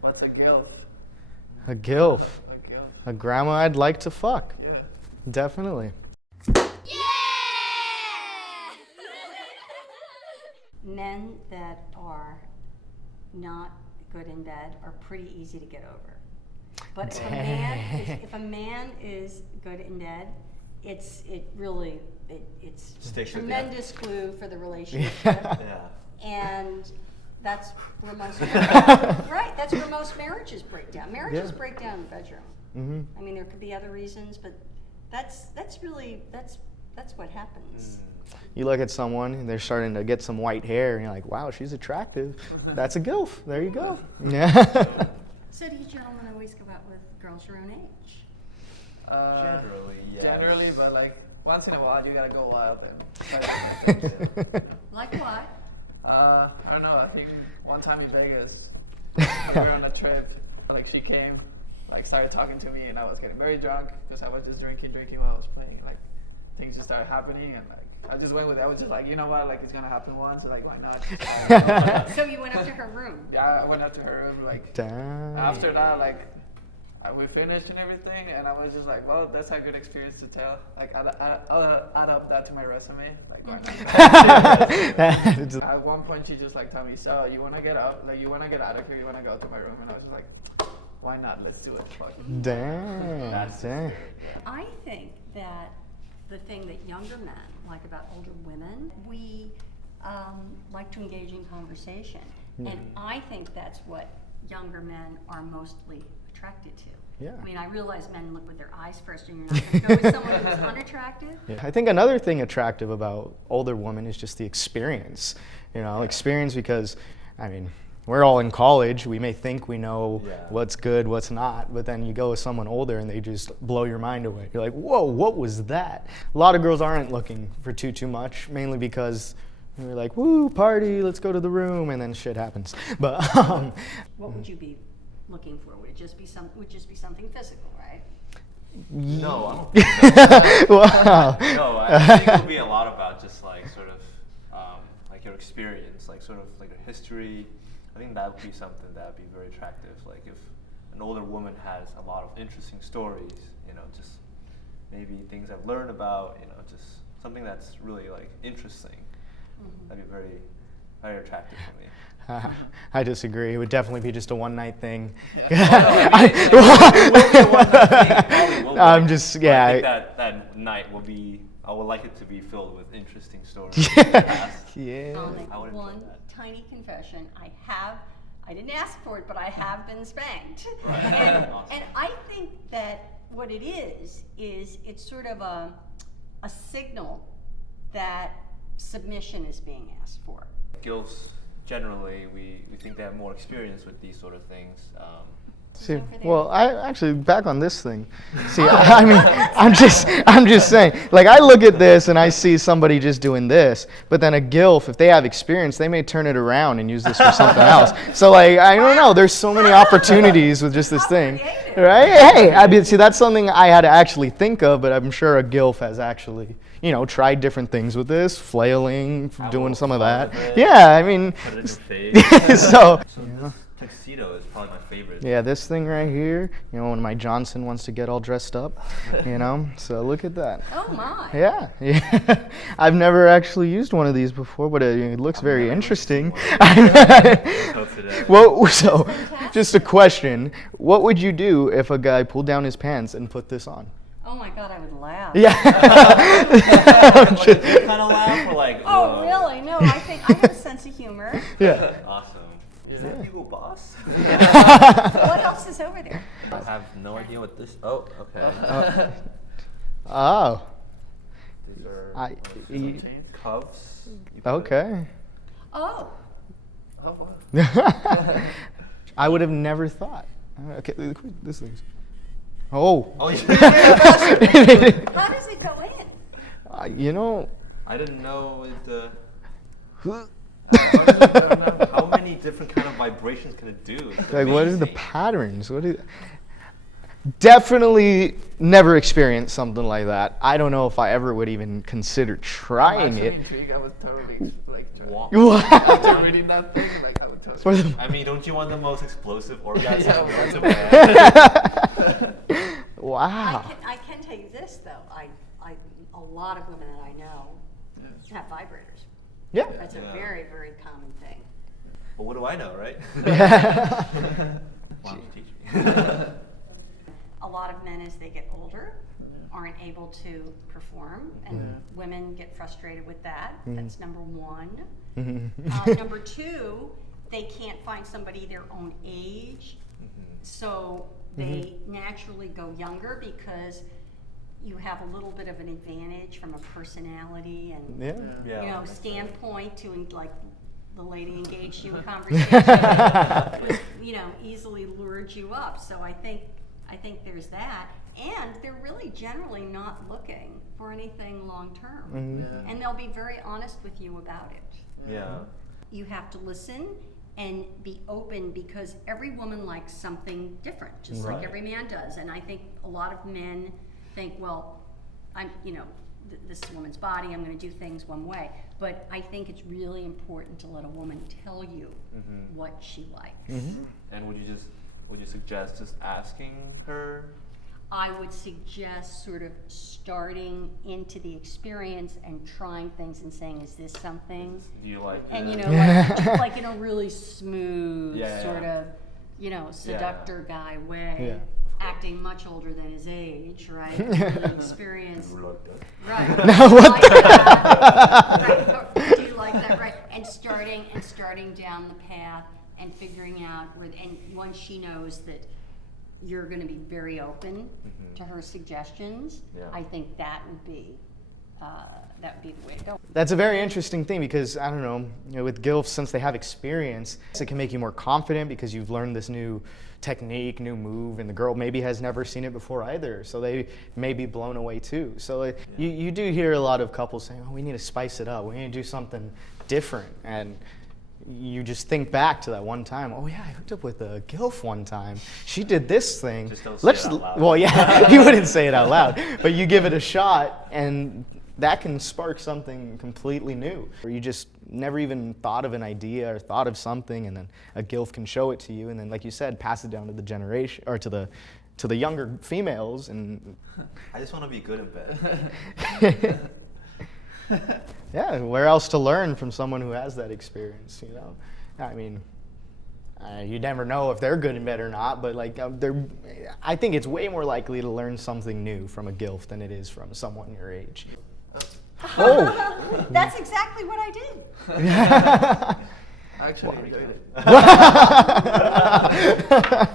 What's a G.I.L.F? A G.I.L.F. A G.I.L.F. A grandma I'd like to fuck. Yeah. Definitely. Men that are not good in bed are pretty easy to get over. But if a man is good in bed, it's Sticks with you. tremendous glue for the relationship. Yeah. And that's where most that's where most marriages break down. Marriages break down in the bedroom. Mm-hmm. I mean, there could be other reasons, but that's what happens. You look at someone and they're starting to get some white hair, and you're like, wow, she's attractive. That's a G.I.L.F. There you go. Yeah. So do you gentlemen always go out with girls your own age? Generally, yes. Generally, but like once in a while you gotta go wild and try different things. Like what? I don't know. I think one time in Vegas, we were on a trip. Like she came, like started talking to me, and I was getting very drunk because I was just drinking while I was playing. Like things just started happening, and like I just went with it. I was just like, you know what? Like it's gonna happen once. So like why not? So you went up to her room? Yeah, I went up to her room. Like Damn. after that, like we finished and everything, and I was just like, well, that's a good experience to tell. Like I'll add up that to my resume. Like why not? At one point, she just like told me, so you wanna get out? Like you wanna get out of here? You wanna go to my room? And I was just like, why not? Let's do it. Fuck. Damn. Damn. I think that the thing that younger men like about older women, we like to engage in conversation. And I think that's what younger men are mostly attracted to. Yeah. I mean, I realize men look with their eyes first, and you're not going to go with someone who's unattractive. Yeah. I think another thing attractive about older women is just the experience. You know, experience because, I mean, we're all in college. We may think we know what's good, what's not, but then you go with someone older and they just blow your mind away. You're like, whoa, what was that? A lot of girls aren't looking for too much, mainly because we're like, woo, party, let's go to the room, and then shit happens. But what would you be looking for? Would it just be something physical, right? No, I don't think so. Wow. No, I think it would be a lot about just like sort of like your experience, like sort of like your history. I think that would be something that would be very attractive. Like if an older woman has a lot of interesting stories, you know, just maybe things I've learned about, you know, just something that's really like interesting. That'd be very, very attractive for me. I disagree. It would definitely be just a one-night thing. I'm just, yeah. I think that night will be, I would like it to be filled with interesting stories. Yeah. I'll make I would one enjoy that. tiny confession. I didn't ask for it, but I have been spanked. Right. And I think that what it is it's sort of a signal that submission is being asked for. G.I.L.Fs, generally, we think they have more experience with these sort of things. See, well, I actually back on this thing. See, I mean, I'm just saying. Like, I look at this and I see somebody just doing this, but then a G.I.L.F, if they have experience, they may turn it around and use this for something else. So, like, I don't know. There's so many opportunities with just this thing, right? Hey, I mean, see, that's something I had to actually think of, but I'm sure a G.I.L.F has actually, you know, tried different things with this, flailing, doing some of that. Yeah, I mean, Put it in your face. so. This tuxedo is probably my favorite. Yeah, this thing right here, you know, when my Johnson wants to get all dressed up, you know, so look at that. Oh my. Yeah. I've never actually used one of these before, but it looks very interesting. Well, so, just a question, what would you do if a guy pulled down his pants and put this on? Oh my God, I would laugh. Yeah. Like a good kind of laugh or like, Oh, really? No, I think I have a sense of humor. Yeah. Awesome. Is that Hugo Boss? What else is over there? I have no idea what this. Oh, okay. Oh. These are cuffs. Okay. Oh. Oh, what? I would have never thought. Okay, this thing's. Oh. Oh, yeah. How does it go in? You know. I didn't know how many different kind of vibrations can it do? It's Like, what are the amazing. patterns? Definitely never experienced something like that. I don't know if I ever would even consider trying I'm it. intrigued. I was totally like, What? What? after reading that thing, like, I would totally. For the I mean, don't you want the most explosive orgasm Yeah, known to that's man? wow. I can tell you this though, a lot of women that I know have vibrators. Yeah. That's a very, very common thing. Well, what do I know, right? Yeah. Why don't you teach me? A lot of men, as they get older, aren't able to perform, and women get frustrated with that. That's number one. Number two, they can't find somebody their own age, so they naturally go younger because you have a little bit of an advantage from a personality and Yeah. you know standpoint to like the lady engaged you in conversation, was, you know, easily lured you up. So I think there's that, and they're really generally not looking for anything long term, and they'll be very honest with you about it. Yeah. You have to listen and be open because every woman likes something different, just like every man does. And I think a lot of men think, well, I'm, you know, this is a woman's body, I'm going to do things one way. But I think it's really important to let a woman tell you what she likes. And would you suggest just asking her? I would suggest sort of starting into the experience and trying things and saying, is this something? Do you like And, this? you know, like, just like in a really smooth sort of, you know, seductor guy way, acting much older than his age, right? Really experienced. Right. No, what Do you like that? Right. Do you like that? Right. And starting down the path and figuring out where, and once she knows that you're going to be very open to her suggestions, I think that would be the way to go. That's a very interesting thing because, I don't know, you know, with GILFs, since they have experience, it can make you more confident because you've learned this new technique, new move, and the girl maybe has never seen it before either, so they may be blown away too. So you do hear a lot of couples saying, oh, we need to spice it up, we need to do something different, and you just think back to that one time. Oh yeah, I hooked up with a GILF one time. She did this thing. Just don't say it out loud. Well, yeah, you wouldn't say it out loud, but you give it a shot, and that can spark something completely new. Or you just never even thought of an idea or thought of something, and then a GILF can show it to you, and then, like you said, pass it down to the generation or to the younger females. And I just want to be good in bed. yeah, where else to learn from someone who has that experience, you know? I mean, you never know if they're good in bed or not, but like I think it's way more likely to learn something new from a GILF than it is from someone your age. Oh! That's exactly what I did. Actually, Well, you did it.